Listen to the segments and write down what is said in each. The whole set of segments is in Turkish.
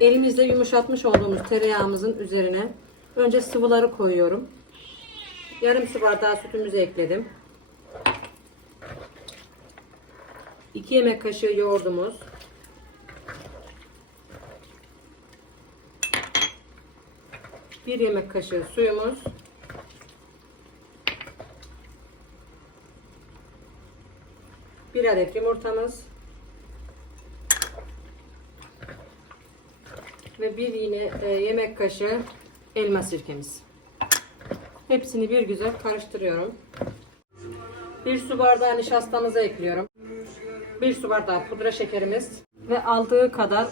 Elimizle yumuşatmış olduğumuz tereyağımızın üzerine önce sıvıları koyuyorum. Yarım su bardağı sütümüzü ekledim. 2 yemek kaşığı yoğurdumuz. Bir yemek kaşığı suyumuz. Bir adet yumurtamız. Ve bir yine e, yemek kaşığı elma sirkemiz. Hepsini bir güzel karıştırıyorum. Bir su bardağı nişastamızı ekliyorum. Bir su bardağı pudra şekerimiz ve aldığı kadar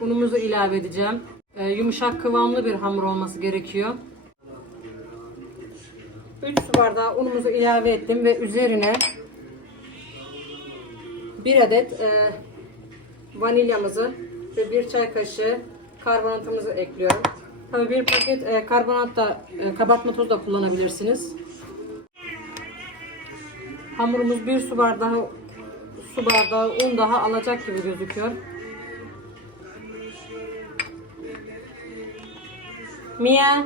unumuzu ilave edeceğim. E, yumuşak kıvamlı bir hamur olması gerekiyor. 3 su bardağı unumuzu ilave ettim ve üzerine bir adet e, vanilyamızı ve bir çay kaşığı karbonatımızı ekliyorum. Tabii bir paket e, karbonat da e, kabartma tozu da kullanabilirsiniz. Hamurumuz bir su bardağı su bardağı un daha alacak gibi gözüküyor. Mia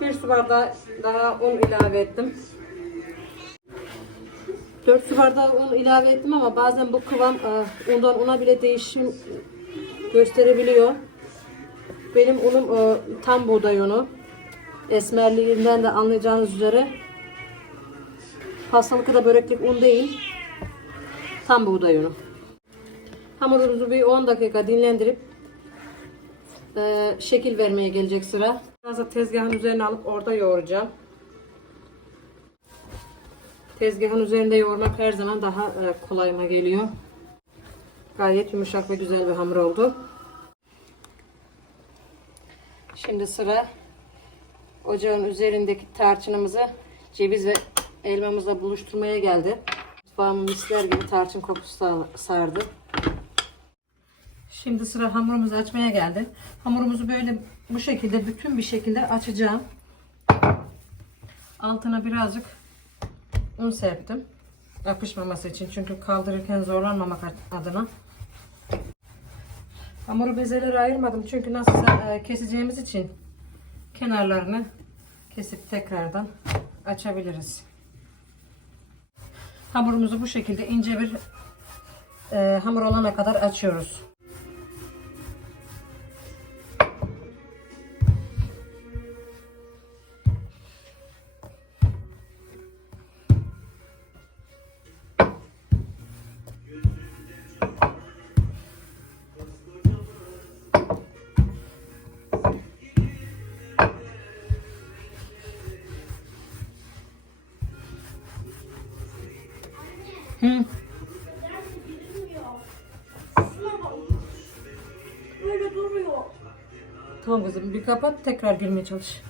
bir su bardağı daha un ilave ettim. 4 su bardağı un ilave ettim ama bazen bu kıvam e, undan una bile değişim gösterebiliyor. Benim unum e, tam buğday unu. Esmerliğinden de anlayacağınız üzere hastalıklı da böreklik un değil. Tam buğday unu. Hamurumuzu bir 10 dakika dinlendirip e, şekil vermeye gelecek sıra. Biraz da tezgahın üzerine alıp orada yoğuracağım. Tezgahın üzerinde yoğurmak her zaman daha e, kolayıma geliyor. Gayet yumuşak ve güzel bir hamur oldu. Şimdi sıra ocağın üzerindeki tarçınımızı ceviz ve elmamızla buluşturmaya geldi. Mutfağımı misler gibi tarçın kokusu sa- sardı. Şimdi sıra hamurumuzu açmaya geldi. Hamurumuzu böyle bu şekilde bütün bir şekilde açacağım. Altına birazcık un serptim. Yapışmaması için çünkü kaldırırken zorlanmamak adına. Hamuru bezelere ayırmadım çünkü nasılsa e, keseceğimiz için kenarlarını kesip tekrardan açabiliriz. Hamurumuzu bu şekilde ince bir e, hamur olana kadar açıyoruz. Hı. Böyle durmuyor. Tamam kızım bir kapat tekrar girmeye çalış.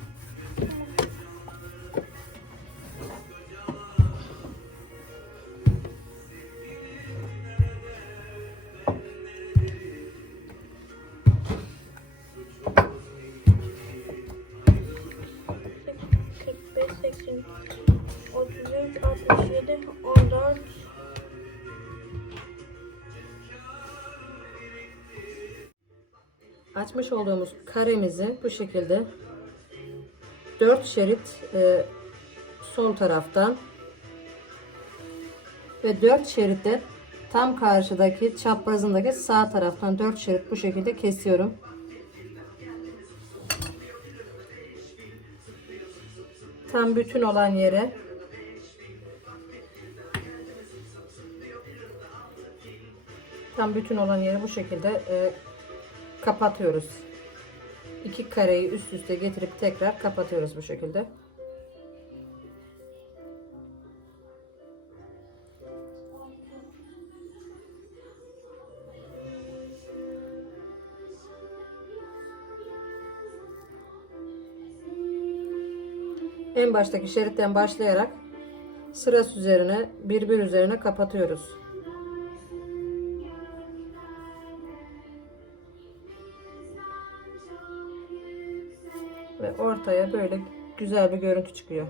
Açmış olduğumuz karemizi bu şekilde dört şerit e, son taraftan ve dört şeritte tam karşıdaki çaprazındaki sağ taraftan dört şerit bu şekilde kesiyorum. Tam bütün olan yere tam bütün olan yere bu şekilde e, kapatıyoruz. İki kareyi üst üste getirip tekrar kapatıyoruz bu şekilde. En baştaki şeritten başlayarak sırası üzerine birbir üzerine kapatıyoruz. Ortaya böyle güzel bir görüntü çıkıyor.